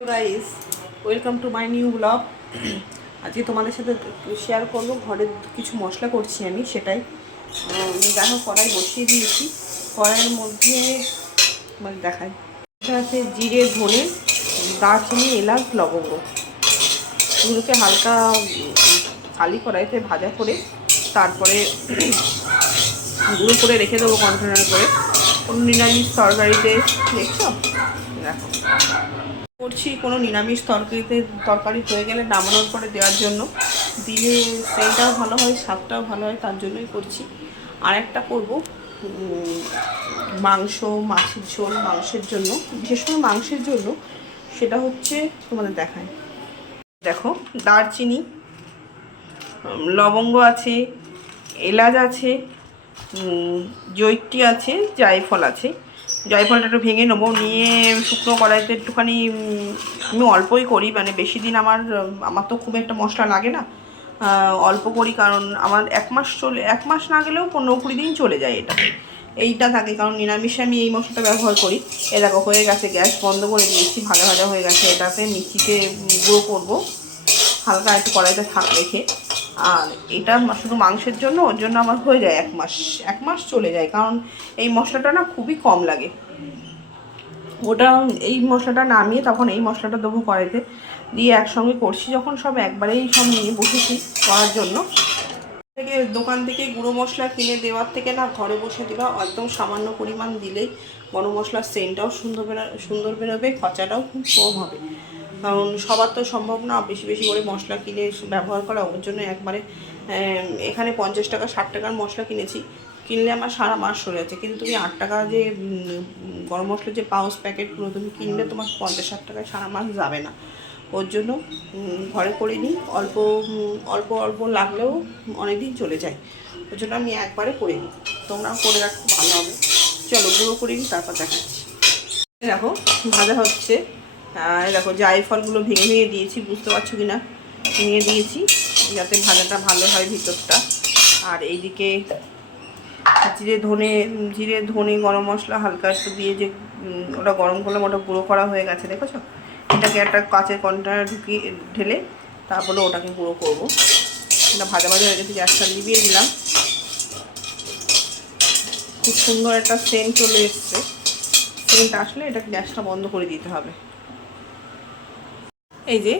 Guys, welcome to my new blog. আজকে তোমাদের সাথে শেয়ার করবো ঘরের কিছু মশলা করছি আমি, সেটাই দেখো। কড়াই বসিয়ে দিয়েছি। কড়াইয়ের মধ্যে মানে দেখাই, এটা আছে জিরে, ধনে, দারচিনি, এলাচ, লবঙ্গ। এগুলোকে হালকা কালি কড়াইতে ভাজা করে তারপরে গুঁড়ো করে রেখে দেবো কন্টেনার করে। কোনো নিরামিষ তরকারিতে দেখছো, দেখো করছি কোনো নিরামিষ তরকারি হয়ে গেলে নামানোর পরে দেওয়ার জন্য, দিলে সেইটাও ভালো হয়, স্বাদটাও ভালো হয়, তার জন্যই করছি। আর একটা করবো মাছের ঝোল, মাংসের জন্য, বিশেষ করে মাংসের জন্য। সেটা হচ্ছে তোমাদের দেখায়, দেখো দারচিনি, লবঙ্গ আছে, এলাচ আছে, জয়িত্রী আছে, জায়ফল আছে। জয়ফলটা একটু ভেঙে নেবো, নিয়ে শুকনো কড়াইতে একটুখানি, আমি অল্পই করি, মানে বেশি দিন আমার তো খুব একটা মশলা লাগে না, অল্প করি, কারণ আমার এক মাস না গেলেও 15-20 দিন চলে যায় এইটা থাকে, কারণ নিরামিষে আমি এই মশলাটা ব্যবহার করি। এ দেখো হয়ে গেছে, গ্যাস বন্ধ করে দিয়েছি, ভাজা ভাজা হয়ে গেছে। এটাতে মিক্সিতে গুঁড়ো করবো হালকা একটু কড়াইতে রেখে। আর এটা শুধু মাংসের জন্য, ওর জন্য আমার হয়ে যায় এক মাস চলে যায়, কারণ এই মশলাটা না খুবই কম লাগে। এই মশলাটা নামিয়ে তখন এই মশলাটা দেবো কড়াইতে, দিয়ে একসঙ্গে করছি। যখন সব একবারেই সব নিয়ে বসেছি করার জন্য, দোকান থেকে গুঁড়ো মশলা কিনে দেওয়ার থেকে না ঘরে বসে দেওয়া, একদম সামান্য পরিমাণ দিলেই গরম মশলার সেন্টটাও সুন্দর বেরোবে, খরচাটাও খুব কম হবে। কারণ সবার তো সম্ভব না বেশি বেশি করে মশলা কিনে ব্যবহার করা, ওর জন্য একবারে এখানে 50 টাকা 60 টাকার মশলা কিনলে আমার সারা মাস চলে যাচ্ছে। কিন্তু তুমি 8 টাকা যে গরম মশলার যে পাউচ প্যাকেটগুলো তুমি কিনলে তোমার 50-60 টাকায় সারা মাস যাবে না। ওর জন্য ঘরে করে নিই, অল্প অল্প অল্প লাগলেও অনেক দিন চলে যায়। ওর জন্য আমি একবারে করে নিই, তোমরাও করে রাখো, ভালো হবে। চলো গুঁড়ো করে নিই, তারপর দেখাচ্ছি। দেখো ভাজা হচ্ছে, দেখো জায়ফলগুলো ভেঙে ভেঙে দিয়েছি, বুঝতে পারছো কি না, ভেঙে দিয়েছি যাতে ভাজাটা ভালো হয় ভিতরটা। আর এইদিকে জিরে ধনে গরম মশলা হালকা একটু দিয়ে, যে ওটা গরম করলাম, ওটা গুঁড়ো করা হয়ে গেছে, দেখেছো। এটাকে একটা কাঁচের কন্টেনারে ঢেলে তারপরে ওটাকে গুঁড়ো করবো। এটা ভাজা ভাজা হয়ে গেছে, গ্যাসটা নিভিয়ে দিলাম। খুব সুন্দর একটা সেন্ট চলে এসছে। সেন্ট আসলে এটাকে গ্যাসটা বন্ধ করে দিতে হবে। এই যে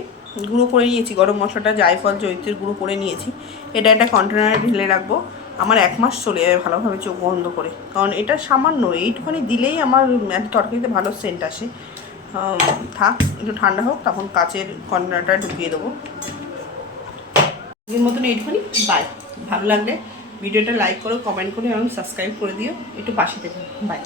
গুঁড়ো করে নিয়েছি গরম মশলাটা, জায়ফল জয়িত্রীর গুঁড়ো করে নিয়েছি। এটা একটা কন্টেনারে ঢেলে রাখবো, আমার 1 মাস চলে যাবে ভালোভাবে চোখ বন্ধ করে। কারণ এটা সামান্য এইটুখানি দিলেই আমার তরকারিতে ভালো সেন্ট আসে। থাক একটু ঠান্ডা হোক, তখন কাচের কন্টেনারটা ঢুকিয়ে দেবো। এর মতন এইটুখানি। বাই। ভালো লাগলে ভিডিওটা লাইক করো, কমেন্ট করো এবং সাবস্ক্রাইব করে দিও, একটু পাশে থেকো। বাই।